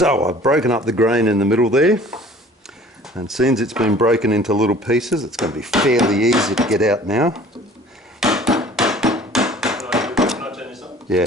So I've broken up the grain in the middle there, and since it's been broken into little pieces, it's going to be fairly easy to get out now. Can I turn this on? Yeah.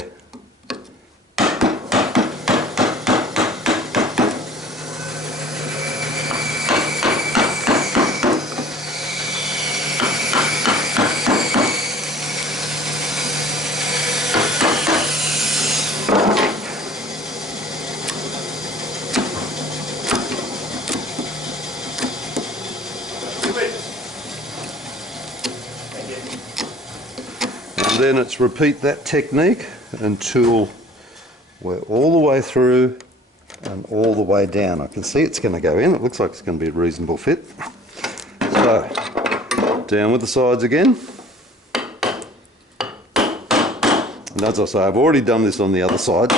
And then it's repeat that technique until we're all the way through and all the way down. I can see it's going to go in. It looks like it's going to be a reasonable fit. So down with the sides again. And as I say, I've already done this on the other side,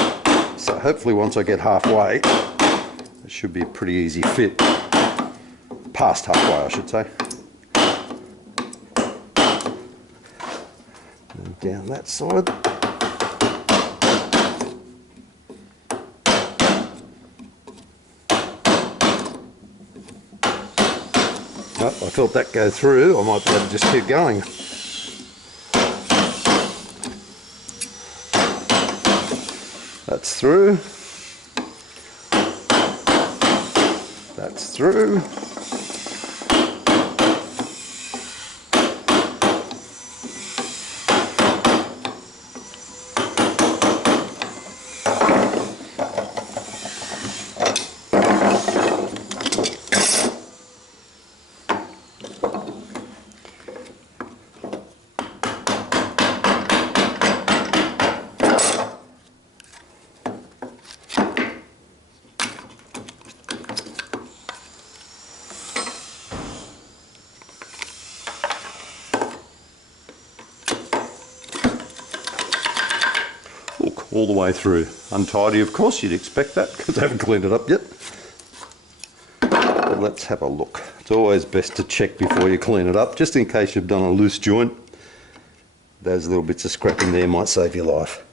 so hopefully once I get halfway it should be a pretty easy fit. Past halfway, I should say. And down that side. Oh, I felt that go through. I might be able to just keep going. That's through. That's through. All the way through. Untidy, of course, you'd expect that because I haven't cleaned it up yet. But let's have a look. It's always best to check before you clean it up, just in case you've done a loose joint. Those little bits of scrapping there might save your life.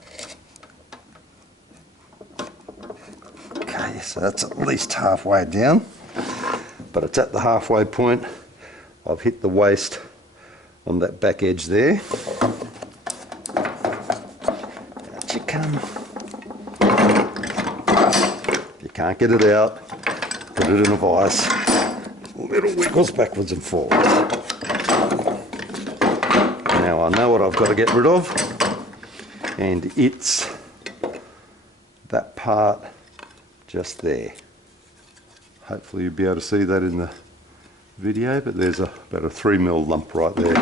Okay, so that's at least halfway down, but it's at the halfway point. I've hit the waste on that back edge there. You come. If you can't get it out, put it in a vise. Little wiggles backwards and forwards. Now I know what I've got to get rid of, and it's that part just there. Hopefully you'll be able to see that in the video, but there's about a 3mm lump right there.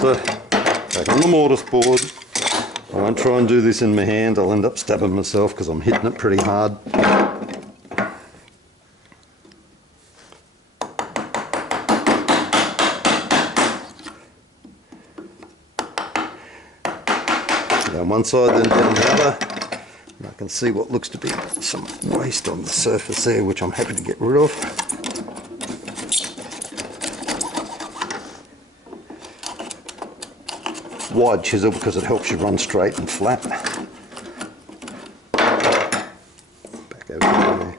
So back on the mortise board. I won't try and do this in my hand. I'll end up stabbing myself because I'm hitting it pretty hard. Down one side, then down the other. And I can see what looks to be some waste on the surface there, which I'm happy to get rid of. Wide chisel because it helps you run straight and flat. Back over there.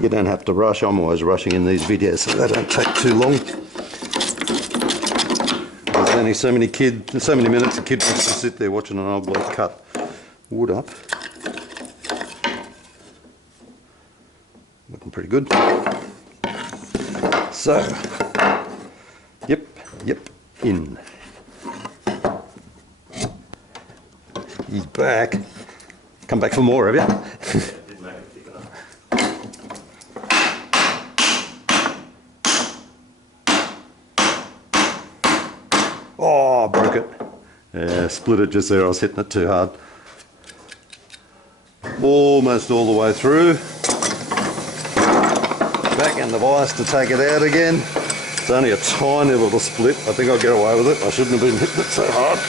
You don't have to rush. I'm always rushing in these videos so they don't take too long. There's only so many minutes a kid wants to sit there watching an old bloke cut wood up. Looking pretty good. So, yep, in. He's back. Come back for more, have you? Oh, I broke it. Yeah, split it just there. I was hitting it too hard. Almost all the way through. Back in the vise to take it out again. It's only a tiny little split. I think I'll get away with it. I shouldn't have been hitting it so hard.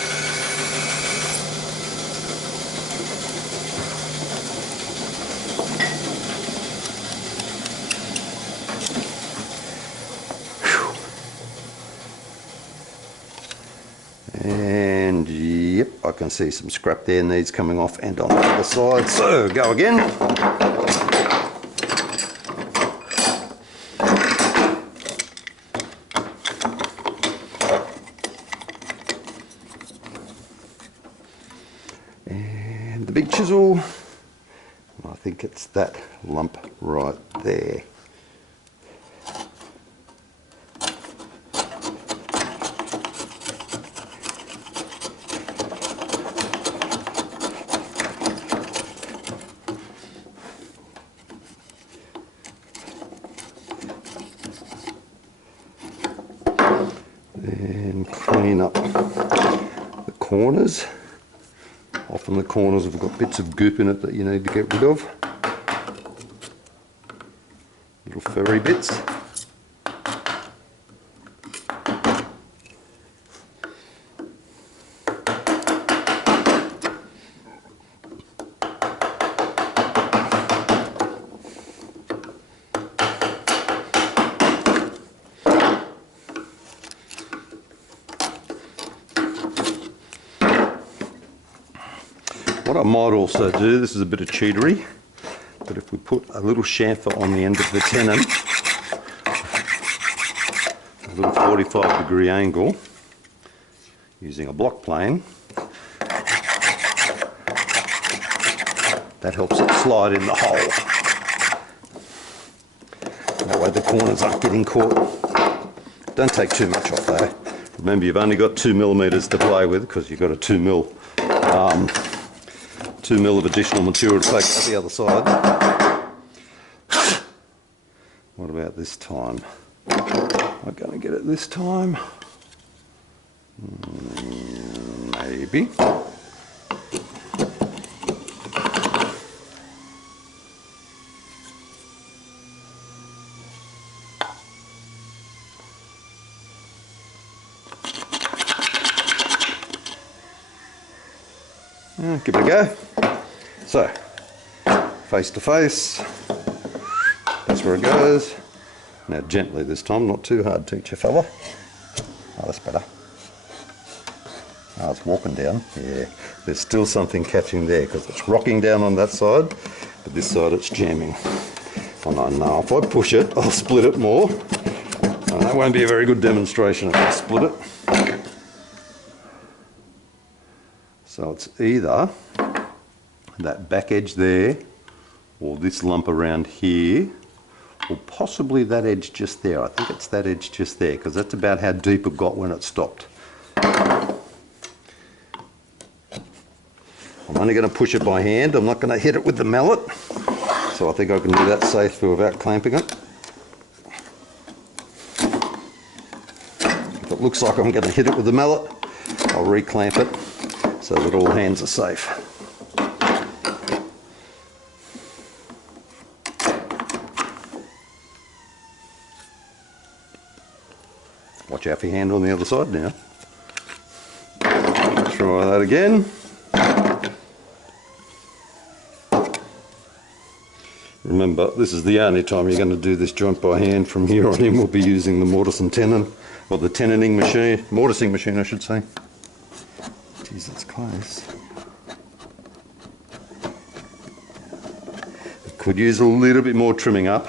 And yep, I can see some scrap there needs coming off, and on the other side. So go again. And the big chisel, I think it's that lump right there. And clean up the corners. Often the corners have got bits of goop in it that you need to get rid of. Little furry bits. What I might also do, this is a bit of cheatery, but if we put a little chamfer on the end of the tenon, a little 45-degree angle, using a block plane, that helps it slide in the hole. That way the corners aren't getting caught. Don't take too much off though. Remember, you've only got 2mm to play with because you've got a 2mm of additional material to take out the other side. What about this time? Am I going to get it this time? Maybe. Give it a go. So, face to face, that's where it goes. Now gently this time, not too hard, teacher fella. Oh, that's better. Oh, it's walking down. Yeah, there's still something catching there because it's rocking down on that side, but this side it's jamming. And I know if I push it, I'll split it more. And that won't be a very good demonstration if I split it. So it's either that back edge there, or this lump around here, or possibly that edge just there. I think it's that edge just there, because that's about how deep it got when it stopped. I'm only going to push it by hand. I'm not going to hit it with the mallet. So I think I can do that safely without clamping it. If it looks like I'm going to hit it with the mallet, I'll reclamp it so that all hands are safe. Watch out for your hand on the other side now. Try that again. Remember, this is the only time you're going to do this joint by hand. From here on in, we'll be using the mortise and tenon, or the tenoning machine, mortising machine I should say. Jeez, that's close. It could use a little bit more trimming up,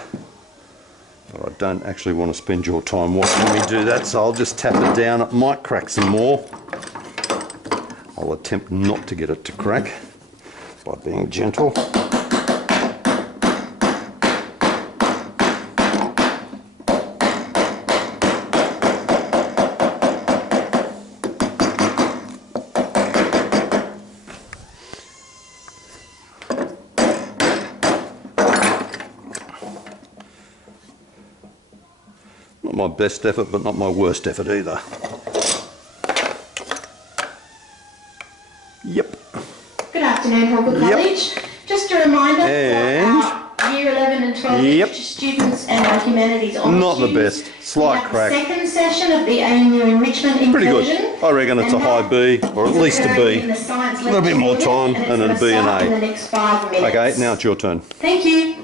but I don't actually want to spend your time watching me do that, so I'll just tap it down. It might crack some more. I'll attempt not to get it to crack by being gentle. Not my best effort, but not my worst effort either. Yep. Good afternoon, Woodwork College. Just a reminder for our Year 11 and 12 students and our humanities honours Not the students. best. Slight crack. Second session of the ANU enrichment inclusion. Pretty good. I reckon it's a high B, or at least a B. A little bit more time and it'll be an A. in the next 5 minutes. Okay, now it's your turn. Thank you.